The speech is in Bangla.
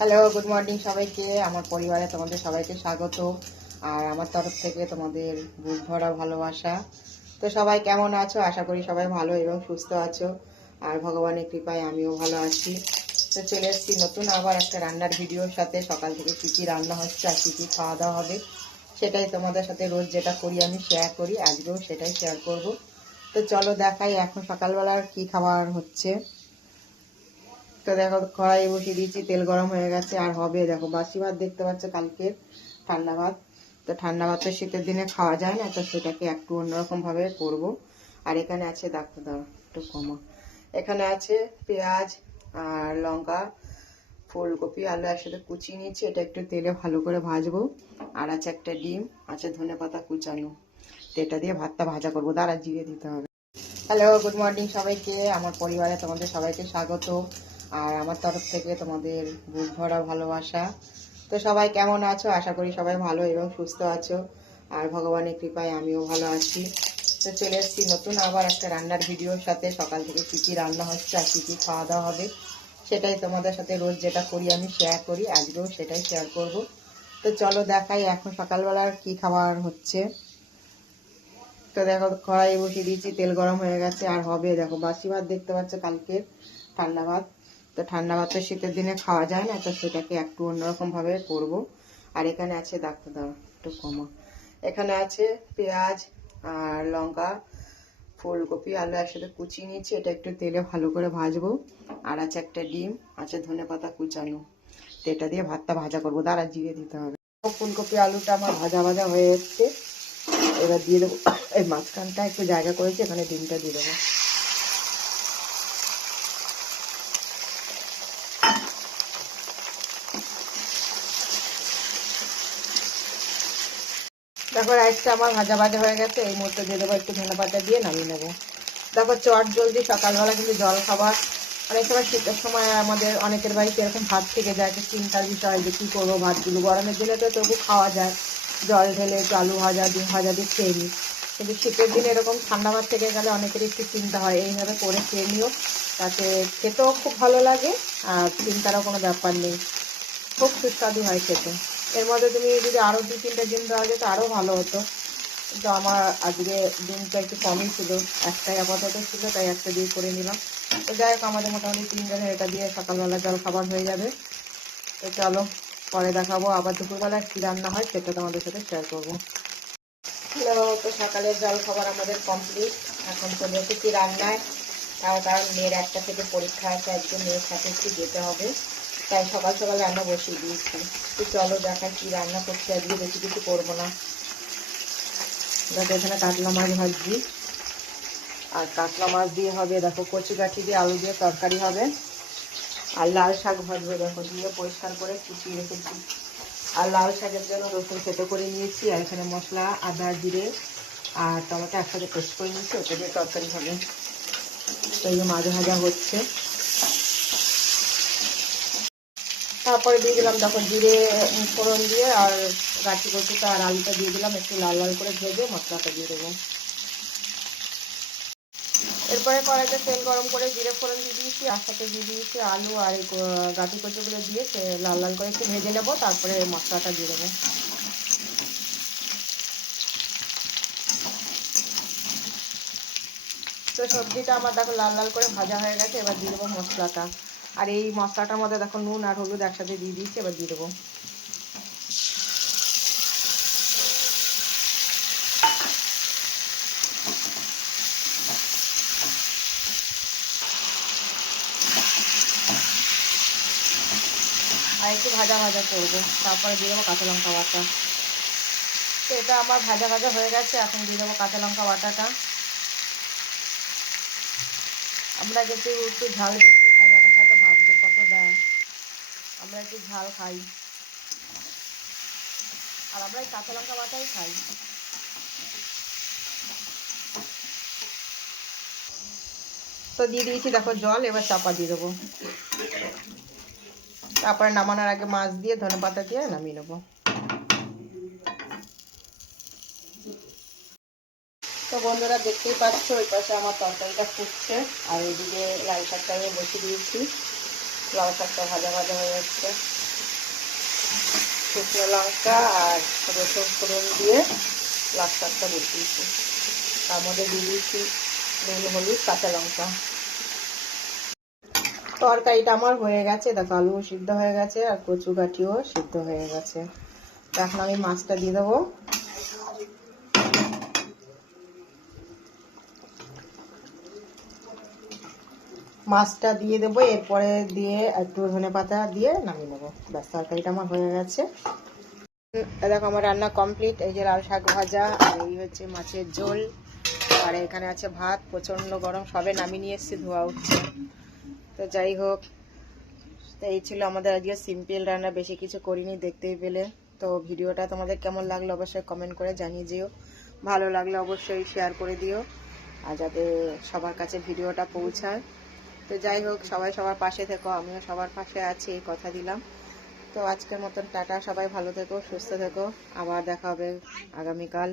হ্যালো গুড মর্নিং সবাইকে, আমার পরিবারে তোমাদের সবাইকে স্বাগত। আর আমার তরফ থেকে তোমাদের বুক ভরা ভালোবাসা। তো সবাই কেমন আছো? আশা করি সবাই ভালো এবং সুস্থ আছো। আর ভগবানের কৃপায় আমিও ভালো আছি। তো চলে এসেছি নতুন আবার একটা রান্নার ভিডিওর সাথে। সকাল থেকে কী কী রান্না হচ্ছে আর কী কী খাওয়া দাওয়া হবে, সেটাই তোমাদের সাথে রোজ যেটা করি আমি শেয়ার করি। আজকেও সেটাই শেয়ার করব। তো চলো দেখাই এখন সকালবেলার কি খাবার হচ্ছে। তো দেখো কড়াই বসিয়ে দিয়েছি, তেল গরম হয়ে গেছে, আর হবে দেখো, বাসি ভাত দেখতে পাচ্ছ কালকে, ঠান্ডা ভাত। তো ঠান্ডা ভাত তো শীতের দিনে খাওয়া যায় না, তো সেটাকে একটু অন্যরকম ভাবে করব। আর এখানে আছে, দেখো দাও একটু কমা। এখানে আছে পেঁয়াজ আর লঙ্কা, ফুলকপি, আলু একসাথে কুচিয়ে নিয়েছি, এটা একটু তেলে ভালো করে ভাজবো। আর আছে একটা ডিম, আছে ধনে পাতা কুচানো। তো এটা দিয়ে ভাতটা ভাজা করব, দাঁড়া, জিরে দিতে হবে। হ্যালো গুড মর্নিং সবাইকে, আমার পরিবারে তোমাদের সবাইকে স্বাগত। আর আমার তরফ থেকে তোমাদের বুক ভরা ভালোবাসা। তো সবাই কেমন আছো? আশা করি সবাই ভালো এবং সুস্থ আছো। আর ভগবানের কৃপায় আমিও ভালো আছি। তো চলে এসেছি নতুন আবার একটা রান্নার ভিডিওর সাথে। সকাল থেকে কী কী রান্না হচ্ছে আর কী কী খাওয়া দাওয়া হবে, সেটাই তোমাদের সাথে রোজ যেটা করি আমি শেয়ার করি। আজকেও সেটাই শেয়ার করব। তো চলো দেখাই এখন সকালবেলার কি খাবার হচ্ছে। তো দেখো কড়াই বসিয়ে দিয়েছি, তেল গরম হয়ে গেছে আর হবে, দেখো বাসি ভাত দেখতে পাচ্ছ কালকে ঠান্ডা ভাত। তো ঠান্ডা ভাত তো শীতের দিনে খাওয়া যায় না, তো সেটাকে একটু অন্যরকম ভাবে করব। আর এখানে আছে ডাক্তার দাও একটু কমা। এখানে আছে পেঁয়াজ আর লঙ্কা, ফুলকপি, আলু একসাথে কুচিয়ে নিয়েছি, এটা একটু তেলে ভালো করে ভাজবো। আর আছে একটা ডিম, আছে ধনে পাতা কুচানো। তো এটা দিয়ে ভাতটা ভাজা করব, দাঁড়া জিরে দিতে হবে। ফুলকপি, আলুটা আমার ভাজা ভাজা হয়ে যাচ্ছে এবার দিয়ে দেবো, এই মাঝখানটা একটু জায়গা করেছি, এখানে ডিমটা দিয়ে দেবো। দেখো রাইসটা আমার ভাজা ভাজা হয়ে গেছে, এই মুহূর্তে দিয়ে দেবো একটু ধনে পাতা দিয়ে নামিয়ে নেব। দেখো চট জলদি সকালবেলা কিন্তু জল খাবার। অনেক সময় শীতের সময় আমাদের অনেকের বাড়িতে এরকম ভাত থেকে যায়, একটা চিন্তার বিষয় যে কী করব ভাতগুলো? গরমের দিনে তো তবু খাওয়া যায়। জল ঢেলে একটু আলু ভাজা, ডিম ভাজা দিয়ে খেয়ে নিই। কিন্তু শীতের দিনে এরকম ঠান্ডা ভাত থেকে গেলে অনেকেরই একটু চিন্তা হয়, এইভাবে করে খেয়ে নিও। তাতে খেতেও খুব ভালো লাগে আর চিন্তারও কোনো ব্যাপার নেই। খুব সুস্বাদু হয় খেতে। এর মধ্যে তুমি যদি আরও দু তিনটে ডিম দেওয়া যেত আরও ভালো হতো। কিন্তু আমার আজকে ডিমটা একটু কমই ছিল। একটাই আপাতত ছিল, তাই একটা দিয়ে করে নিলাম। তো যাই হোক, আমাদের মোটামুটি তিনজনের এটা দিয়ে সকালবেলা জল খাবার হয়ে যাবে। তো চলো, পরে দেখাবো। আবার দুপুরবেলা কী রান্না হয় সেটা তোমাদের সাথে শেয়ার করব। হ্যালো তো সকালের জল খাবার আমাদের কমপ্লিট এখন চলে এসেছি রান্নায়। তার কারণ মেয়ের একটা থেকে পরীক্ষা আছে আজকে মেয়ের সাথে একটু যেতে হবে। তাই সকাল সকাল রান্না বসিয়ে দিয়েছি। তো চলো দেখা কি রান্না করছি। আজকে বেশি কিছু করব না। দেখো, এখানে কাতলা মাছ ভাজছি। আর কাতলা মাছ দিয়ে হবে, দেখো কচি কাঠি দিয়ে আলু দিয়ে তরকারি হবে। আর লাল শাক ভাজবে, দেখো দিয়ে পরিষ্কার করে কুচিয়ে রেখেছি। আর লাল শাকের জন্য রসুন খেতে করে নিয়েছি, আর এখানে মশলা, আদা, জিরে আর টমেটো একসাথে পেস্ট করে নিয়েছি ওটা দিয়ে তরকারি হবে। তো এই মাছ ভাজা হচ্ছে। তারপরে দিয়ে দিলাম তখন জিরে ফোড়ন দিয়ে আর গাছি কচুটা আর আলুটা দিয়ে দিলাম, একটু লাল লাল করে ভেজে মশলাটা দিয়ে দেবো। এরপরে কড়াইতে তেল গরম করে জিরে ফোড়ন দিয়ে দিয়েছি, আর সাথে দিয়ে দিয়েছি আলু আর এই গাছি কচুগুলো দিয়ে লাল লাল করে একটু ভেজে নেব, তারপরে মশলাটা দিয়ে দেবো। তো সবজিটা আমার দেখো লাল লাল করে ভাজা হয়ে গেছে, এবার দিয়ে দেবো মশলাটা। আর এই মশলাটার মধ্যে দেখো নুন আর হলুদ একসাথে দিয়ে দিয়েছি এবার দিয়ে দেবো। আর একটু ভাজা ভাজা করব, তারপরে দিয়ে দেবো কাঁচা লঙ্কা বাটা। তো এটা আমার ভাজা ভাজা হয়ে গেছে, এখন দিয়ে দেবো কাঁচা লঙ্কা বাটাটা। আমরা কিন্তু একটু ঝাল বেশি খাই অনেক হয়তো ভাববে কত দেয় আমরা একটু ঝাল খাই। আর আমরা এই কাঁচা লঙ্কা বাটাই খাই। তো দিয়ে দিয়েছি, দেখো জল, এবার চাপা দিয়ে দেবো। তারপরে নামানোর আগে মাছ দিয়ে ধনে পাতা দিয়ে নামিয়ে নেব। তো বন্ধুরা, দেখতেই পাচ্ছ ওই পাশে আমার তরকারিটা ফুটছে, আর ওইদিকে লাল শাকটা আমি বসিয়ে দিয়েছি। লাল শাকটা ভাজা ভাজা হয়ে যাচ্ছে। শুকনো লঙ্কা আর রসুন ফোড়ন দিয়ে লাল শাকটা বসিয়েছি। তার মধ্যে দিয়ে দিয়েছি নুন, হলুদ, কাঁচা লঙ্কা। তরকারিটা আমার হয়ে গেছে। দেখো, আলু সিদ্ধ হয়ে গেছে আর কচু কাঠিও সিদ্ধ হয়ে গেছে। এখন আমি মাছটা দিয়ে দেবো। মাছটা দিয়ে দেবো, এরপরে দিয়ে একটু ধনে পাতা দিয়ে নামিয়ে নেব। ব্যাস, তরকারিটা আমার হয়ে গেছে। দেখো আমার রান্না কমপ্লিট। এই যে লাল শাক ভাজা, আর এই হচ্ছে মাছের ঝোল। আর এখানে আছে ভাত প্রচণ্ড গরম, সবে নামিয়ে নিয়ে এসেছি, ধোয়া উঠছে। তো যাই হোক এই ছিল আমাদের আজকে সিম্পল রান্না, বেশি কিছু করিনি দেখতেই পেলে। তো ভিডিওটা তোমাদের কেমন লাগল অবশ্যই কমেন্ট করে জানিয়ে দিও। ভালো লাগলে অবশ্যই শেয়ার করে দিও। আর যাতে সবার কাছে ভিডিওটা পৌঁছায়। তো যাই হোক, সবাই সবার পাশে থেকো, আমিও সবার পাশে আছি, এই কথা দিলাম। তো আজকের মতন টাটা, সবাই ভালো থেকো, সুস্থ থেকো। আবার দেখা হবে আগামীকাল।